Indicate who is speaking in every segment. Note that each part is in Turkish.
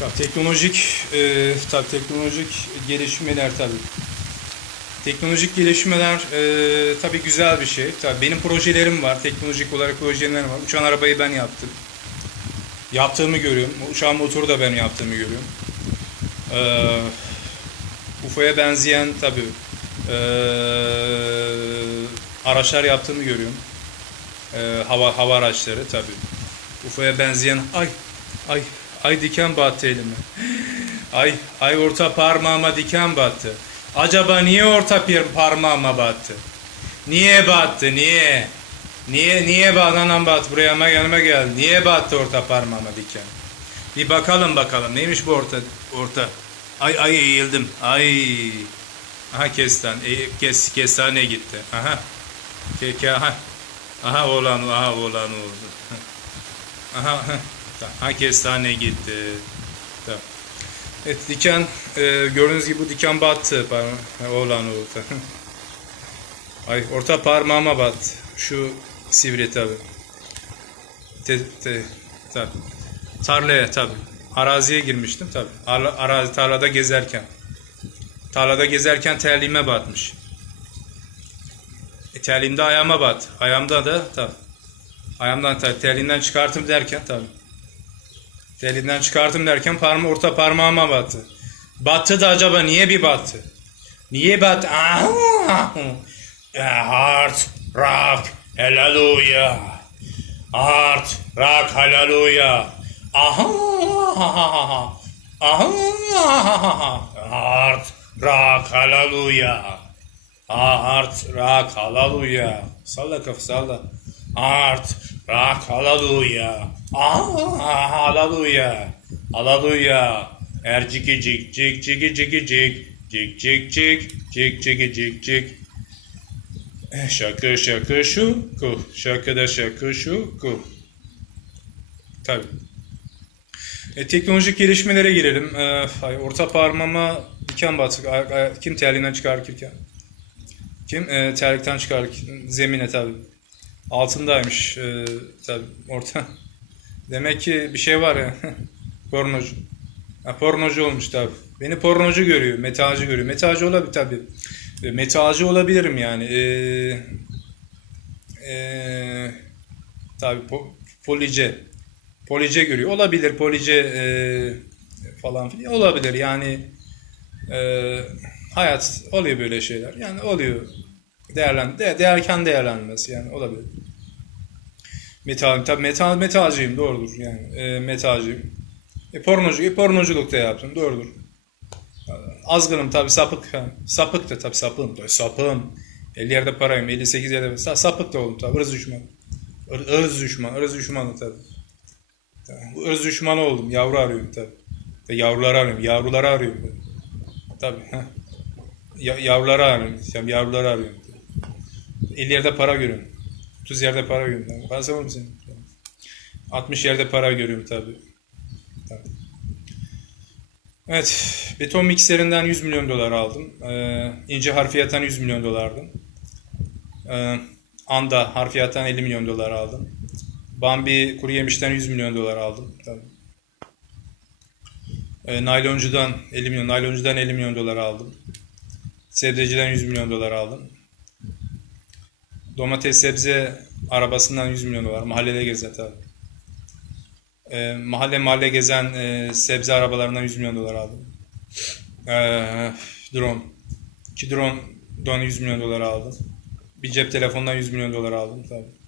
Speaker 1: Ya teknolojik e, tabii teknolojik gelişmeler tabii. Teknolojik gelişmeler e, tabii güzel bir şey. Tabii benim projelerim var. Teknolojik olarak projelerim var. Uçan arabayı ben yaptım. Yaptığımı görüyorum. Uçağın motoru da ben yaptığımı görüyorum. E, UFO'ya benzeyen tabii e, araçlar yaptığımı görüyorum. E, hava hava araçları tabii. UFO'ya benzeyen ay ay ay diken battı elime. Ay ay orta parmağıma diken battı. Acaba niye orta bir parmağıma battı? Niye battı? Niye? Niye niye bana battı? Buraya ama yanıma gel. Niye battı orta parmağıma diken? Bir bakalım bakalım. Neymiş bu orta orta? Ay ay eğildim. Ay. Aha kestan. E, kes kestane gitti. Aha. Ke, ke, aha. Aha oğlan aha oğlan oldu. Aha. Tamam. Ha kestane gitti. Tamam. Evet diken e, gördüğünüz gibi bu diken battı. Par- oğlan oldu. Ay orta parmağıma battı. Şu sivri tabi. Te, te, tabi. Tarlaya tabi. Araziye girmiştim tabi. Ara, arazi tarlada gezerken. Tarlada gezerken terliğime batmış. E, terliğimde ayağıma bat. Ayağımda da tabi. Ayağımdan tabi terliğinden çıkartım derken tabi. Terliğinden çıkartım derken parma, orta parmağıma battı. Battı da acaba niye bir battı? Niye battı? Ah! Heart, rock, hallelujah. Heart, rock, hallelujah. Aha! Aha! Heart, rock, hallelujah. Heart, rock, hallelujah. Salla kafa salla. Heart, rock, hallelujah. Ah, hallelujah. Hallelujah. Erciki cik cik cik. Cik cik cik. Cik ciki cik cik. Eh, Şakı şakı şu ku. Şakı da şakı şu ku. Tabii. E, teknolojik gelişmelere girelim. E, ay, orta parmağıma diken battık. Kim terliğinden çıkarırken? Kim? E, terlikten çıkarırken. Zemine tabii. Altındaymış e, tabii orta. Demek ki bir şey var ya. pornocu. Ha, pornocu olmuş tabii. Beni pornocu görüyor. Metalci görüyor. Metalci olabilir tabii. E, metalci olabilirim yani. E, e, tabii po, police. Police görüyor. Olabilir police e, falan filan. Olabilir yani. E, hayat oluyor böyle şeyler. Yani oluyor. Değerlen, de, değerken değerlenmesi yani olabilir. Metal, tabii metal, metalciyim doğrudur yani e, metalciyim. E, pornocu, e, pornoculuk da yaptım doğrudur. Azgınım tabii sapık. Sapık da tabii sapığım da sapığım. 50 yerde parayım 58 yerde sa- sapık da oldum tabii ırz düşmanı. Ir, ırz düşman, ırz düşmanı tabii. Tabii, ırz düşmanı oldum yavru arıyorum tabii. Yavruları arıyorum yavruları arıyorum tabii. Tabii. Ya, yavruları arıyorum. Yavruları arıyorum. 50 yerde para görüyorum. 30 yerde para görüyorum. Ben severim seni. 60 yerde para görüyorum tabii. Evet. Beton mikserinden 100 milyon dolar aldım. Ee, ince harfiyattan 100 milyon dolar aldım. Ee, Anda harfiyattan 50 milyon dolar aldım. Bambi kuru yemişten 100 milyon dolar aldım. Tabii. Ee, nayloncudan 50 milyon, nayloncudan 50 milyon dolar aldım. Sebzeciden 100 milyon dolar aldım. Domates sebze arabasından 100 milyon dolar. Mahallede gezer tabii. Ee, mahalle mahalle gezen e, sebze arabalarından 100 milyon dolar aldım. Ee, drone. İki drone don 100 milyon dolar aldım. Bir cep telefonundan 100 milyon dolar aldım tabii.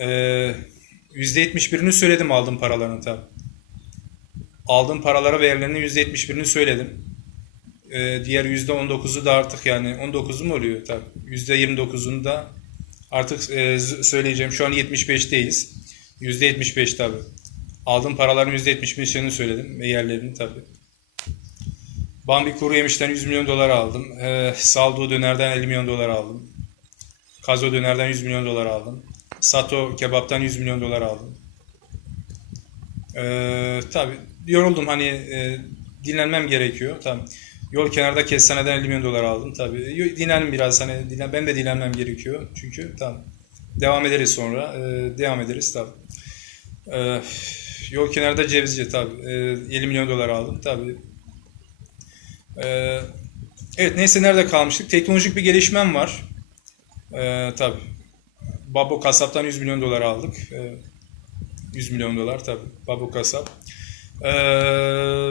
Speaker 1: Ee, %71'ini söyledim aldığım paraların tabii. Aldığım paralara verilerinin %71'ini söyledim. Ee, diğer %19'u da artık yani 19'u mu oluyor tabii. %29'unu da artık e, söyleyeceğim. Şu an 75'teyiz. %75 tabii. Aldığım paraların %75'ini söyledim ve yerlerini tabii. Bambi kuru yemişten 100 milyon dolar aldım. Ee, Saldo dönerden 50 milyon dolar aldım. Kazo dönerden 100 milyon dolar aldım. Sato kebaptan 100 milyon dolar aldım. Ee, tabii yoruldum hani e, dinlenmem gerekiyor. Tabii. Yol kenarda kestaneden 50 milyon dolar aldım tabii. Dinlendim biraz hani dinlen, ben de dinlenmem gerekiyor çünkü tamam. Devam ederiz sonra. Ee, devam ederiz tabii. Ee, Yol kenarında cevizci tabii. Ee, 50 milyon dolar aldım tabii. Ee, evet neyse nerede kalmıştık? Teknolojik bir gelişmem var. Ee, tabii. Babo Kasap'tan 100 milyon dolar aldık. Ee, 100 milyon dolar tabii. Babo Kasap. Ee,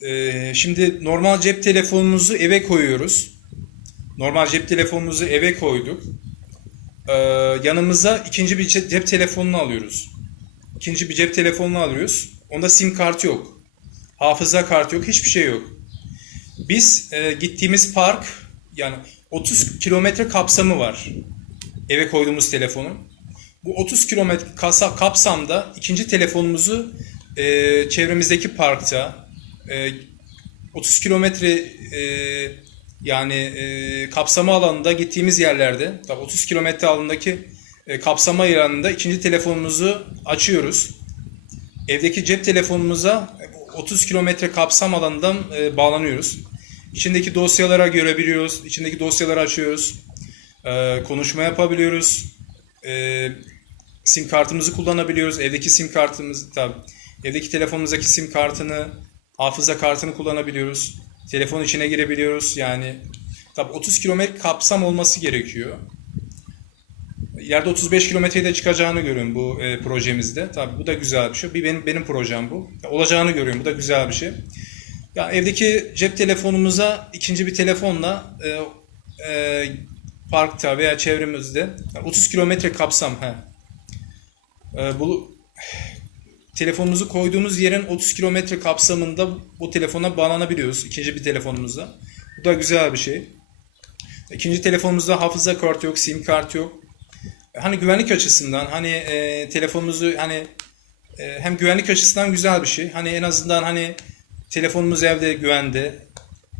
Speaker 1: e, şimdi normal cep telefonumuzu eve koyuyoruz. Normal cep telefonumuzu eve koyduk. Ee, yanımıza ikinci bir cep, telefonunu alıyoruz. İkinci bir cep telefonunu alıyoruz. Onda sim kartı yok. Hafıza kartı yok. Hiçbir şey yok. Biz e, gittiğimiz park yani 30 kilometre kapsamı var. Eve koyduğumuz telefonun. Bu 30 kilometre kapsamda ikinci telefonumuzu e, çevremizdeki parkta e, 30 kilometre e, yani e, kapsama alanında gittiğimiz yerlerde tabii 30 kilometre alanındaki e, kapsama alanında ikinci telefonumuzu açıyoruz. Evdeki cep telefonumuza 30 kilometre kapsam alanından e, bağlanıyoruz. İçindeki dosyalara görebiliyoruz. İçindeki dosyaları açıyoruz. E, konuşma yapabiliyoruz. E, sim kartımızı kullanabiliyoruz. Evdeki sim kartımız tabii. Evdeki telefonumuzdaki sim kartını, hafıza kartını kullanabiliyoruz. Telefon içine girebiliyoruz. Yani tabii 30 kilometre kapsam olması gerekiyor. İleride 35 kilometreyi de çıkacağını görüyorum bu e, projemizde. Tabii bu da güzel bir şey. Bir benim benim projem bu. Olacağını görüyorum. Bu da güzel bir şey. Ya evdeki cep telefonumuza ikinci bir telefonla e, e, parkta veya çevremizde yani 30 kilometre kapsam he. E, bu telefonumuzu koyduğumuz yerin 30 kilometre kapsamında bu telefona bağlanabiliyoruz ikinci bir telefonumuza. Bu da güzel bir şey. İkinci telefonumuzda hafıza kartı yok, sim kartı yok. Hani güvenlik açısından hani e, telefonumuzu hani e, hem güvenlik açısından güzel bir şey. Hani en azından hani telefonumuz evde güvende.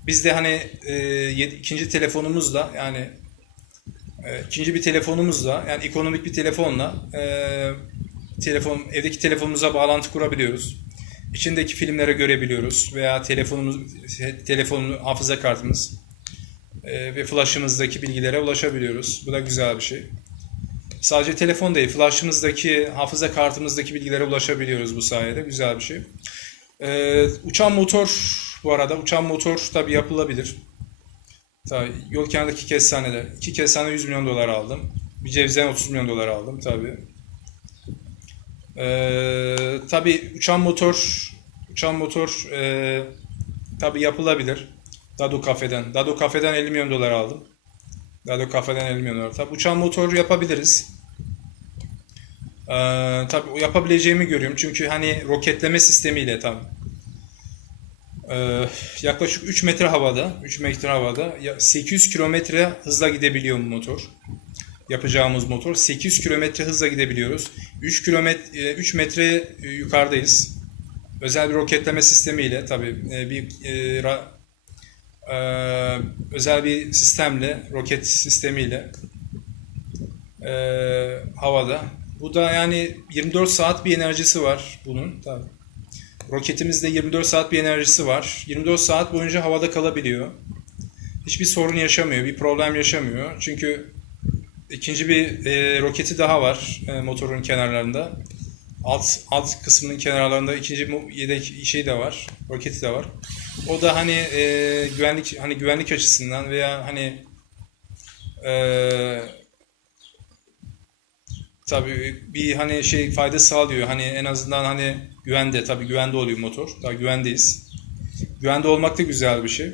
Speaker 1: Biz de hani e, ikinci telefonumuzla yani e, ikinci bir telefonumuzla yani ekonomik bir telefonla e, telefon evdeki telefonumuza bağlantı kurabiliyoruz. İçindeki filmlere görebiliyoruz veya telefonumuz telefonun hafıza kartımız e, ve flash'ımızdaki bilgilere ulaşabiliyoruz. Bu da güzel bir şey. Sadece telefon değil, flash'ımızdaki, hafıza kartımızdaki bilgilere ulaşabiliyoruz bu sayede. Güzel bir şey. Ee, uçan motor bu arada, uçan motor tabi yapılabilir. Tabii yol kenarındaki kestanede. iki kestane 100 milyon dolar aldım. Bir cevizden 30 milyon dolar aldım tabi. Ee, tabi uçan motor, uçan motor e, tabi yapılabilir. Dado Cafe'den. Dado Cafe'den 50 milyon dolar aldım. Dado Cafe'den 50 milyon dolar. Tabi uçan motor yapabiliriz. Ee, tabii yapabileceğimi görüyorum. Çünkü hani roketleme sistemiyle tabii. Ee, yaklaşık 3 metre havada, 3 metre havada ya- 800 kilometre hızla gidebiliyor bu motor. Yapacağımız motor 800 kilometre hızla gidebiliyoruz. 3 kilometre 3 metre e, yukarıdayız. Özel bir roketleme sistemiyle tabii e, bir e, özel bir sistemle, roket sistemiyle havada. Bu da yani 24 saat bir enerjisi var bunun. Tabii. Roketimizde 24 saat bir enerjisi var. 24 saat boyunca havada kalabiliyor. Hiçbir sorun yaşamıyor, bir problem yaşamıyor. Çünkü ikinci bir e, roketi daha var e, motorun kenarlarında. Alt alt kısmının kenarlarında ikinci yedek şey de var, roketi de var. O da hani e, güvenlik hani güvenlik açısından veya hani e, tabii bir hani şey fayda sağlıyor. Hani en azından hani güvende tabii güvende oluyor motor. Tabii güvendeyiz. Güvende olmak da güzel bir şey.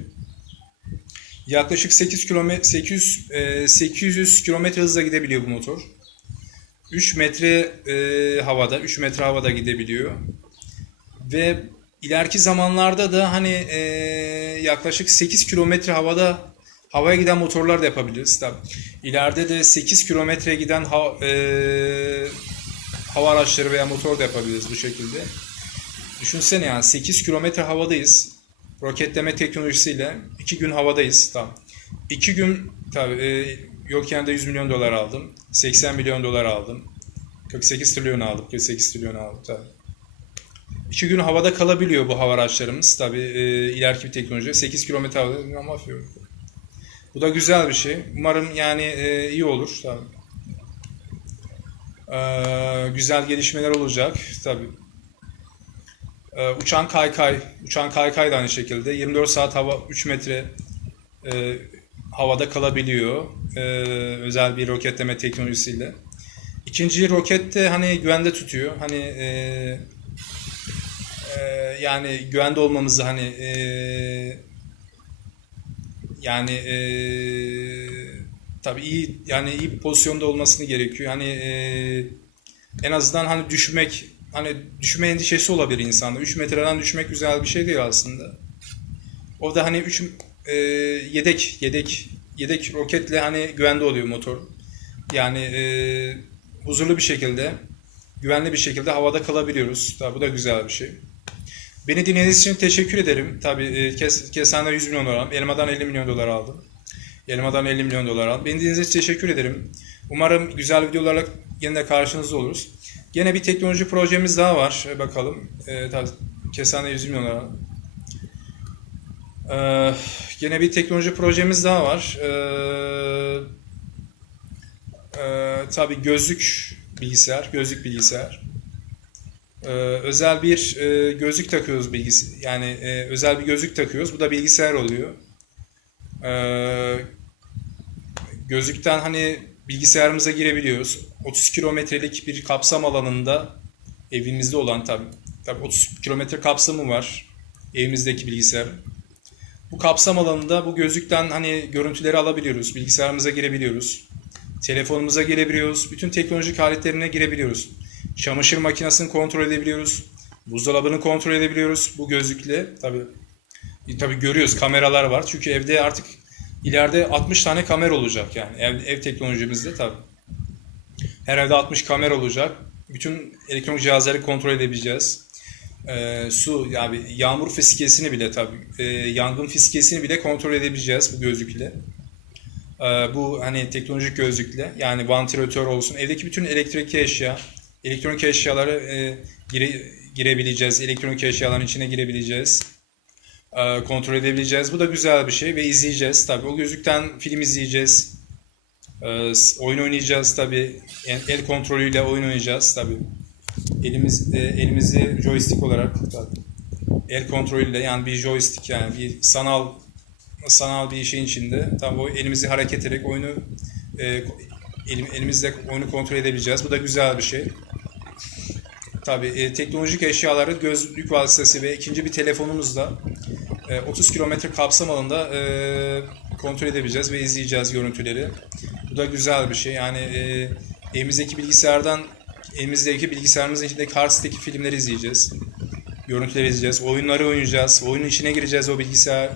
Speaker 1: Yaklaşık 8 kilometre 800 e, 800 kilometre hızla gidebiliyor bu motor. 3 metre e, havada, 3 metre havada gidebiliyor. Ve ileriki zamanlarda da hani e, yaklaşık 8 kilometre havada havaya giden motorlar da yapabiliriz tabii. İleride de 8 kilometre giden ha- e, hava araçları veya motor da yapabiliriz bu şekilde. Düşünsene yani 8 kilometre havadayız. Roketleme teknolojisiyle 2 gün havadayız. Tamam. 2 gün tabii e, yol kenarında 100 milyon dolar aldım. 80 milyon dolar aldım. 48 trilyon aldım. 48 trilyon aldım tabii. 2 gün havada kalabiliyor bu hava araçlarımız. Tabii e, ileriki bir teknoloji. 8 kilometre havada ama Bu da güzel bir şey. Umarım yani e, iyi olur. Tabii. Ee, güzel gelişmeler olacak tabii. Ee, uçan kaykay, uçan kaykay da aynı şekilde 24 saat hava 3 metre e, havada kalabiliyor. Ee, özel bir roketleme teknolojisiyle. İkinci roket de hani güvende tutuyor. Hani e, e, yani güvende olmamızı hani e, yani e, tabii iyi yani iyi bir pozisyonda olmasını gerekiyor. Hani e, en azından hani düşmek hani düşme endişesi olabilir insanda. 3 metreden düşmek güzel bir şey değil aslında. O da hani 3 yedek yedek yedek roketle hani güvende oluyor motor. Yani e, huzurlu bir şekilde güvenli bir şekilde havada kalabiliyoruz. Tabii bu da güzel bir şey. Beni dinlediğiniz için teşekkür ederim. Tabii e, kes, kesenler 100 milyon dolar aldım. Elmadan 50 milyon dolar aldım. Elmadan 50 milyon dolar aldım. Beni dinlediğiniz için teşekkür ederim. Umarım güzel videolarla yine de karşınızda oluruz. Yine bir teknoloji projemiz daha var. E, bakalım. E, kesenler 100 milyon aldım. Ee, yine bir teknoloji projemiz daha var. Ee, e, tabii gözlük bilgisayar, gözlük bilgisayar. Ee, özel bir e, gözlük takıyoruz bilgis yani e, özel bir gözlük takıyoruz. Bu da bilgisayar oluyor. Ee, gözlükten hani bilgisayarımıza girebiliyoruz. 30 kilometrelik bir kapsam alanında evimizde olan tabii, tabii 30 kilometre kapsamı var evimizdeki bilgisayar. Bu kapsam alanında bu gözlükten hani görüntüleri alabiliyoruz. Bilgisayarımıza girebiliyoruz. Telefonumuza girebiliyoruz. Bütün teknolojik aletlerine girebiliyoruz. Çamaşır makinesini kontrol edebiliyoruz. Buzdolabını kontrol edebiliyoruz bu gözlükle. Tabii tabii görüyoruz kameralar var. Çünkü evde artık ileride 60 tane kamera olacak yani ev, ev teknolojimizde tabii. Her evde 60 kamera olacak. Bütün elektronik cihazları kontrol edebileceğiz. Ee, su yani yağmur fiskiyesini bile tabii e, yangın fiskiyesini bile kontrol edebileceğiz bu gözlükle. Ee, bu hani teknolojik gözlükle yani vantilatör olsun evdeki bütün elektrikli eşya elektronik eşyaları e, gire, girebileceğiz elektronik eşyaların içine girebileceğiz kontrol edebileceğiz. Bu da güzel bir şey ve izleyeceğiz tabii. O gözlükten film izleyeceğiz. Ee, oyun oynayacağız tabii. El, el kontrolüyle oyun oynayacağız tabii. Elimiz e, elimizi joystick olarak el kontrolüyle yani bir joystick yani bir sanal sanal bir şeyin içinde tam o elimizi hareket ederek oyunu e, elim, elimizle oyunu kontrol edebileceğiz. Bu da güzel bir şey. Tabii e, teknolojik eşyaları gözlük vasıtası ve ikinci bir telefonumuzla e, 30 kilometre kapsam alanında e, kontrol edebileceğiz ve izleyeceğiz görüntüleri. Bu da güzel bir şey. Yani e, evimizdeki bilgisayardan elimizdeki bilgisayarımızın içindeki hard disk'teki filmleri izleyeceğiz. Görüntüleri izleyeceğiz. Oyunları oynayacağız. Oyunun içine gireceğiz o bilgisayar.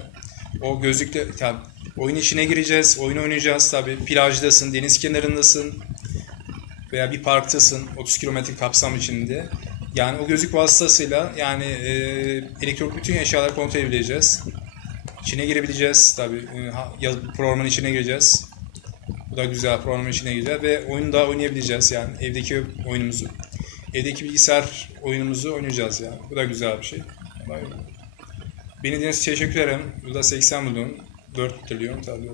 Speaker 1: O gözlükle tabii oyun içine gireceğiz. Oyun oynayacağız tabii. Plajdasın, deniz kenarındasın veya bir parktasın 30 kilometre kapsam içinde. Yani o gözlük vasıtasıyla yani e, elektronik bütün eşyaları kontrol edebileceğiz. İçine girebileceğiz tabii. E, programın içine gireceğiz. Bu da güzel programın içine gireceğiz ve oyunu da oynayabileceğiz yani evdeki oyunumuzu. Evdeki bilgisayar oyunumuzu oynayacağız yani. Bu da güzel bir şey. Beni dinlediğiniz için teşekkür ederim. Burada 80 milyon, 4 trilyon tabii.